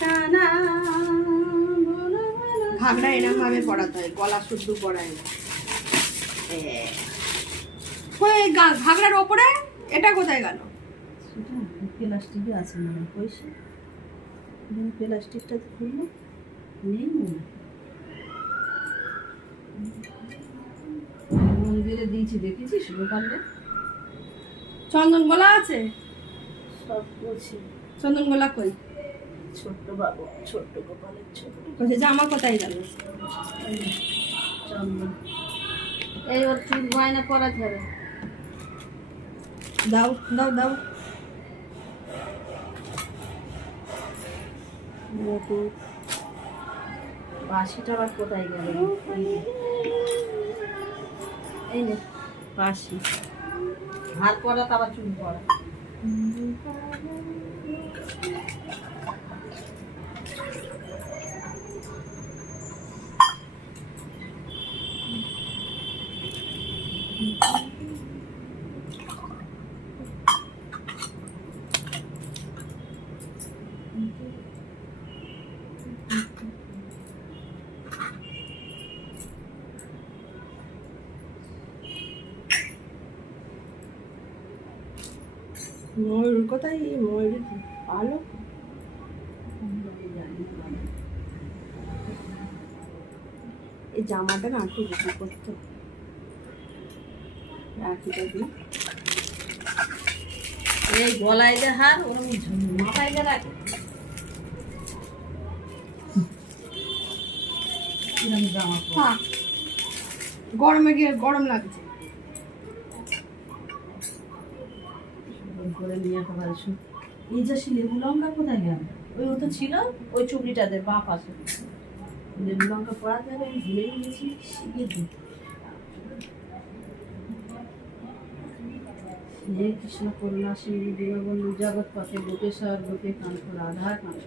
কানা ঘাগরা এরম ভাবে পড়াতে হয়, গলা শুদ্ধ পড়ায় না। ঘাগরার ওপরে এটা কোথায় গেল? প্লাস্টিকে আছে মনে হয় পয়সা, প্লাস্টিকটা খুললো নেই মনে হয়। মন্দিরে দিয়েছি দেখেছিস দোকানটা? চন্দন গোলা আছে? সব করছি। চন্দন গোলা কই? ছোট্ট বাবু, ছোট্ট গোপালের ছোট্ট বলছে জামা কোথায় গেল? চন্দন এই ওর চুল গয়না পরা ধরে দাও দাও দাও। বাসিটা আবার কোথায় গেল? এই নে বাসি, হাত পরা তো আবার চুল পরা। ময়ূর কোথায়? ময়ূর ভালো এই জামাটা না একটু বেশি করতো, রাখিটা দিই। এই গলায় যে হার ওরকম মাথায় যে রাখে কিরম জামা পরে। হ্যাঁ, গরমে গিয়ে গরম লাগছে। করে নিয়ে একেবারে এই যে লেবু লঙ্কা কোথায় গেল? ওই ও তো ছিল ওই চুবড়িটাতে বাঁ পাশে, লেবু লঙ্কা পড়াতে হবে, আমি ভুলেই গেছি শিখিয়ে দিই। হে কৃষ্ণ করুণা সিন্ধু দীনবন্ধু জগৎ পথে গোপেশ্বর গোপে কান্ত রাধা কান্ত।